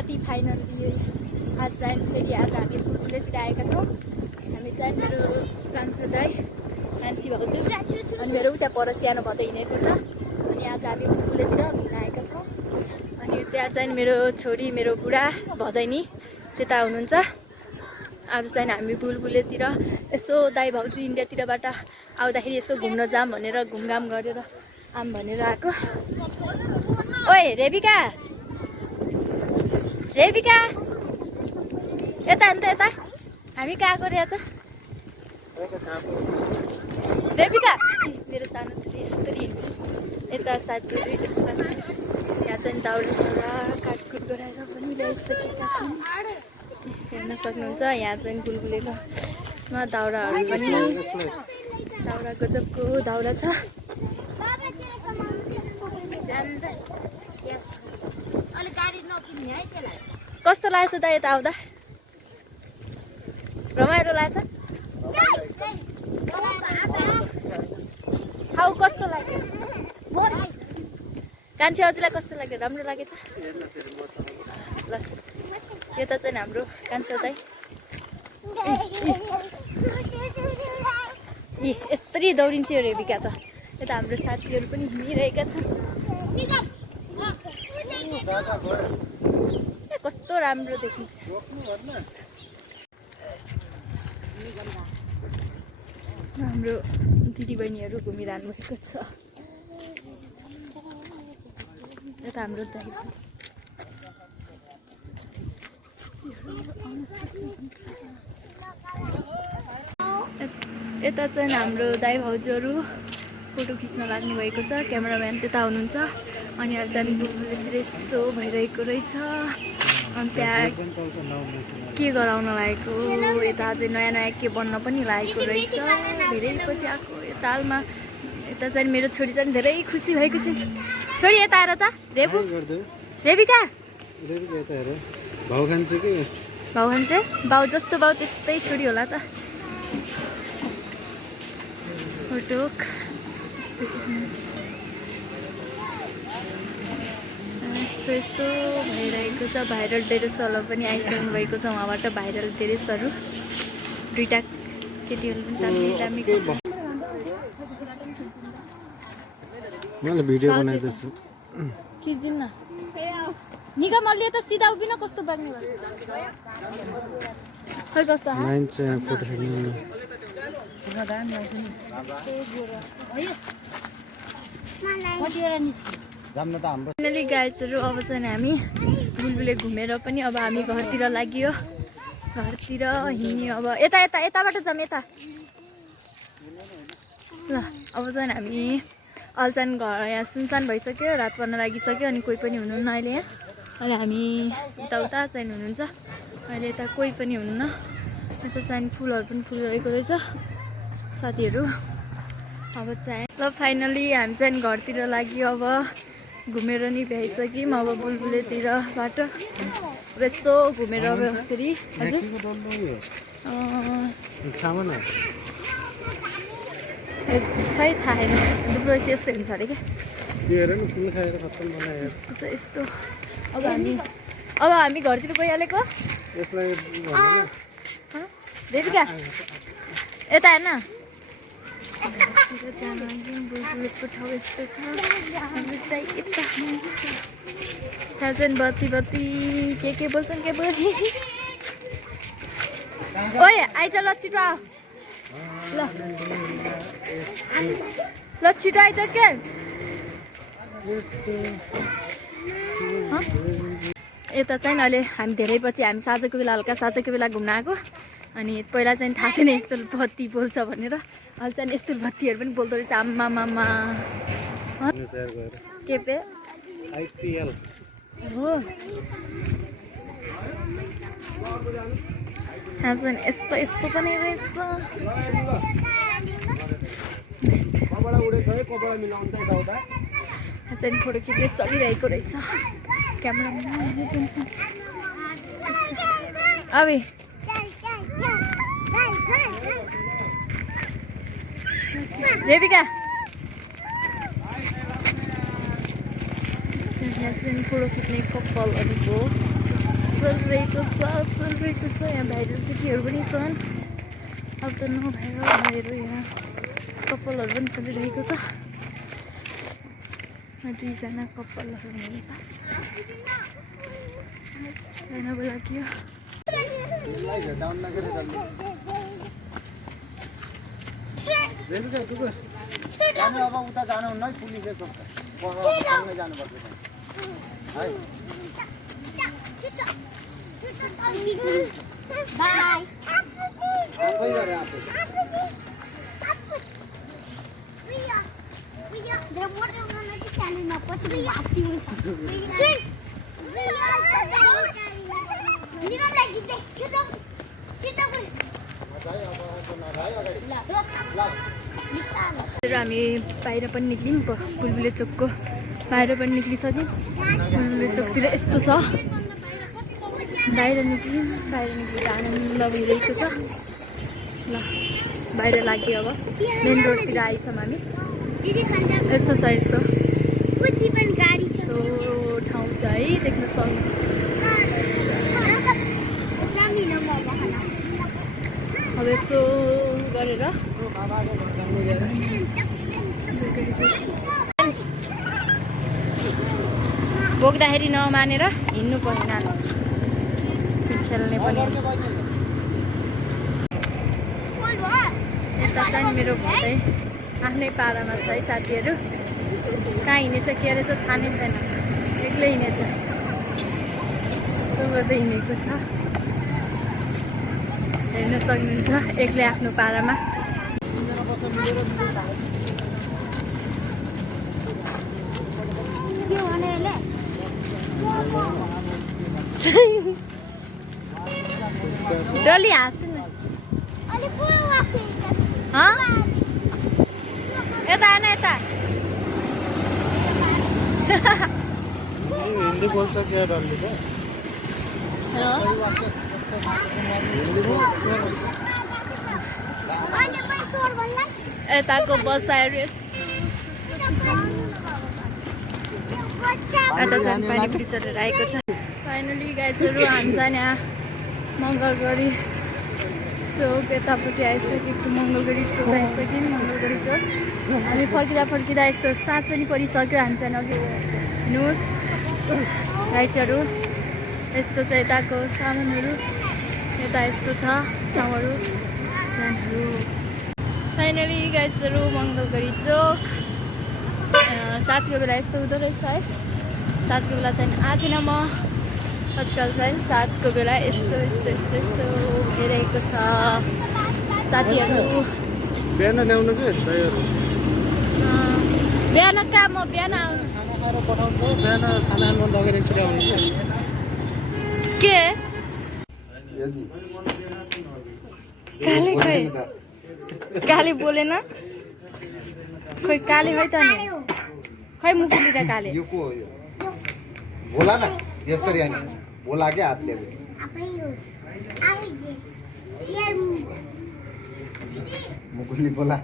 साथी फाइनली आज चाहिँ आज हामी बुलबुलेतिर आएका छौँ। हामी चाहिँ मेरो कान्छो दाइ नान्सी भाउजू अनि मेरो उता पर सानो भदै हिँडेको छ। अनि आज हामी बुलबुलेतिर घुम्न आएका छौँ। अनि त्यहाँ चाहिँ मेरो छोरी मेरो बुढा भदैनी त्यता हुनुहुन्छ। आज चाहिँ हामी बुलबुलेतिर यसो दाइ भाउजू इन्डियातिरबाट आउँदाखेरि यसो घुम्न जाऊँ भनेर घुमघाम गरेर आऊँ भनेर आएको। ओए रेबिका रेबिका यता अन्त यता हामी कहाँ गएर छ रेबिका मेरो सानो यस्तो हिँड्छ यता साथीहरू यस्तो यहाँ चाहिँ दाउरा साउरा काटकुट गराएर पनि ल्याइसकेका छन्। हेर्न सक्नुहुन्छ यहाँ चाहिँ बुलबुलेमा दाउराहरू पनि दाउरा गजबको दाउरा छ। कस्तो लागेछ त यता आउँदा रमाइलो लाग्छ खाउ कस्तो लाग्यो कान्छी हजुरलाई कस्तो लाग्यो राम्रो लागेछ ल यता चाहिँ हाम्रो कान्छो दाइ यस्तरी दौडिन्छ यो रेबिका त यता हाम्रो साथीहरू पनि हिँडिरहेका छन्। कस्तो राम्रो देखिन्छ हाम्रो दिदीबहिनीहरू घुमिरहनु भएको छ। यता हाम्रो दाइ यता चाहिँ हाम्रो दाइ भाउजूहरू फोटो खिच्न लाग्नु भएको छ। क्यामेराम्यान त्यता हुनुहुन्छ। अनि अहिले चाहिँ बुलबुलेतिर यस्तो भइरहेको रहेछ। अनि त्यहाँ के गराउन लागेको यता अझै नयाँ नयाँ के बन्न पनि लागेको रहेछ। धेरै पछि आएको यो तालमा। यता चाहिँ मेरो छोरी चाहिँ धेरै खुसी भएको छ। छोरी यता आएर त रेबु रेबिका भाउ खान्छ कि भाउ खान्छ भाउ जस्तो भाउ त्यस्तै छोरी होला त फोटोक यस्तो यस्तो भइरहेको छ। भाइरल ड्रेसहरू पनि आइसक्नु भएको छ उहाँबाट भाइरल ड्रेसहरू दुईवटा केटीहरू पनि दामी दामी मैले भिडियो बनाइदिन्छु खिच्दिउँ न निगम अलि त सिधा उभिन कस्तो बाग्नु भयो खै कस्तो फोटो खिच्नु फाइनली गाइजहरू अब चाहिँ हामी बुलबुले घुमेर पनि अब हामी घरतिर लाग्यो। घरतिर हिँड्यो अब यता यता यताबाट जाऊँ यता ल। अब चाहिँ हामी अहिले चाहिँ घर यहाँ सुनसान भइसक्यो रात पर्न लागिसक्यो। अनि कोही पनि हुनुहुन्न अहिले यहाँ। अहिले हामी यताउता चाहिँ हुनुहुन्छ। अहिले यता कोही पनि हुनुहुन्न। यता चाहिँ फुलहरू पनि फुलिरहेको रहेछ साथीहरू। अब चाहिँ ल फाइनली हामी चाहिँ घरतिर लाग्यो। अब घुमेर नि भ्याइसक्यौँ। अब बुलबुलेतिरबाट यस्तो घुमेर अब फेरि हजुर खै थाहा छैन दुब्लो चाहिँ यस्तो हुन्छ अरे क्या यस्तो। अब हामी घरतिर गइहालेको रेबिका यता हेर्न बुलबुलेको ठाउँ यस्तो छ। त्यहाँ चाहिँ बत्ती बत्ती के बोल्छन् के बोल्छ ओए आइज ल छिटो ल ल छिटो आइज के यता चाहिँ अहिले हामी धेरै पछि हामी साँझको बेला हल्का साँझको बेला घुम्न आएको। अनि पहिला चाहिँ थाहा थिएन यस्तो बत्ती बोल्छ भनेर। अहिले चाहिँ यस्तो बत्तीहरू पनि बोल्दो रहेछ आम्मामामा के पे आइपिएल हो। यहाँ चाहिँ यस्तो यस्तो पनि रहेछ। यहाँ चाहिँ फोटो खिच्दै चलिरहेको रहेछ क्यामेरामा। अब रेबिका यहाँ चाहिँ फोटो खिच्ने कपालहरूको चलिरहेको छ यहाँ भाइरल केटीहरू पनि छन् अब त नभाइरल भएर यहाँ कपालहरू पनि चलिरहेको छ दुईजना कपालहरू हुनुहुन्छ सानो लाग्यो अब उता जानुहुन्न है पुलिसले सँगै जानुपर्छ है आफै गरे आफै हामी बाहिर पनि निक्ल्यौँ बुलबुले चोकको बाहिर पनि निक्लिसक्यौँ बुलबुले चोकतिर यस्तो छ बाहिर निक्ल्यौँ बाहिर निक्लेर आनन्द भइरहेको छ ल बाहिर लाग्यो अब मेन रोडतिर आइछौँ हामी यस्तो छ यस्तो ठाउँ छ है देख्न सक्नु अब यसो गरेर बोक्दाखेरि नमानेर हिँड्नु पर्ने खेल्ने पनि यता चाहिँ मेरो भाइ आफ्नै पारामा छ है साथीहरू कहाँ हिँडेछ के रहेछ थाहा नै छैन एक्लै हिँडेछ त हिँडेको छ हेर्न सक्नुहुन्छ एक्लै आफ्नो पारामा डली हाँस्नु यता आएन यता हिन्दी बोल्छ क्या डल्ली त यताको बस आएर यता चाहिँ पानीपुरी चलेर आएको छ फाइनली गाइजहरू हामी चाहिँ यहाँ मङ्गलगढी चोक यतापट्टि आइसकेको मङ्गलगढी चोक आइसक्यौँ मङ्गलगढी चोक हामी फर्किँदा यस्तो साँझ पनि परिसक्यो हामी चाहिँ अघि हिँड्नुहोस् गाइजहरू यस्तो चाहिँ यताको सामानहरू यता यस्तो छ ठाउँहरू जान्छु फाइनली गाइजहरू मङ्गलगढी चोक साँझको बेला यस्तो हुँदो रहेछ है साँझको बेला चाहिँ आँटेन म आजकल चाहिँ साँझको बेला यस्तो भइरहेको छ साथीहरू बिहान ल्याउनु के बिहान कहाँ म बिहान आउनु खाना खाएर पठाउँछु बिहान खाना खानु लगेर एकचोटि आउनु के काले बोलेन खोइ काले है त नि खै मुकुली त काले यो को हो यो बोला न यसरी अनि बोला के हातले मुकुली बोला